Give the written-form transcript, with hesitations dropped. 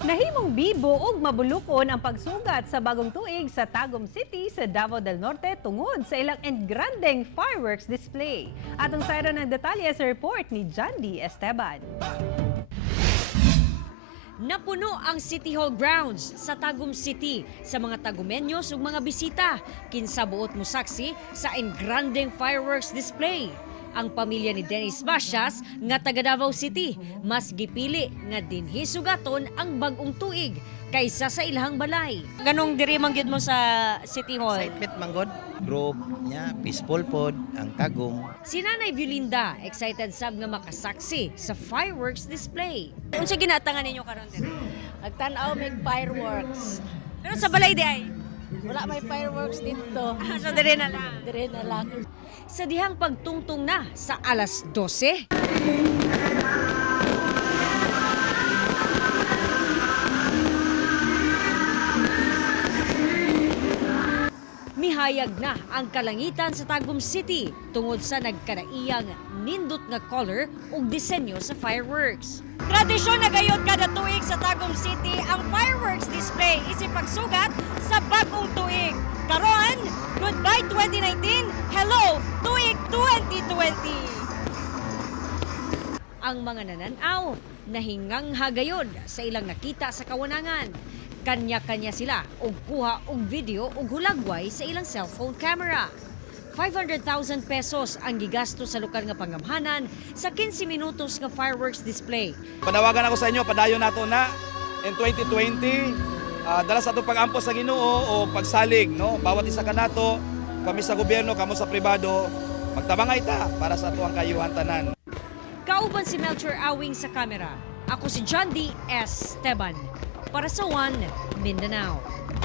Nahimong bibo ug mabulukon ang pagsugat sa bagong tuig sa Tagum City sa Davao del Norte tungod sa ilang engrandeng fireworks display. Atong sayro ng detalye sa report ni John D. Esteban. Napuno ang City Hall grounds sa Tagum City sa mga Tagumenyo ug mga bisita. Kinsa buot mo saksi sa engrandeng fireworks display. Ang pamilya ni Dennis Basias nga taga Davao City mas gipili nga dinhi sugaton ang bag-ong tuig kaysa sa ilahang balay. Ganong diri man gyud mo sa City Hall? Excitement manggod, group niya, peaceful pod, ang Tagum. Si Nanay Violinda excited sab nga makasaksi sa fireworks display. Unsa ginatangan ninyo karon diri? Nagtanaw may fireworks. Pero sa balay di ay Wala may fireworks dito. so diri na lang. Dire na lang. Sa dihang pagtungtong na sa alas 12. Mihayag na ang kalangitan sa Tagum City tungod sa nagkadaiyang nindot nga color ug disenyo sa fireworks. Tradisyon na gayud kada tuig sa Tagum City ang fireworks display isip pagsugat sa bag-ong tuig. Karon, goodbye 2019, hello tuig 2020. Ang mga nananaw nahingang hagayod sa ilang nakita sa kawanangan. Kanya-kanya sila og kuha og video og hulagway sa ilang cellphone camera. 500,000 pesos ang gigasto sa lokal nga pangamhanan sa 15 minutos nga fireworks display. Panawagan ako sa inyo, padayon nato na in 2020, dala sa itong pag-ampos sa Ginoo o pagsalig, no? Bawat isa ka nato, kami sa gobyerno, kamo sa pribado, magtabangay ta para sa ato ang kayuhan tanan. Kauban si Melchor Awing sa kamera. Ako si John D. Esteban para sa One Mindanao.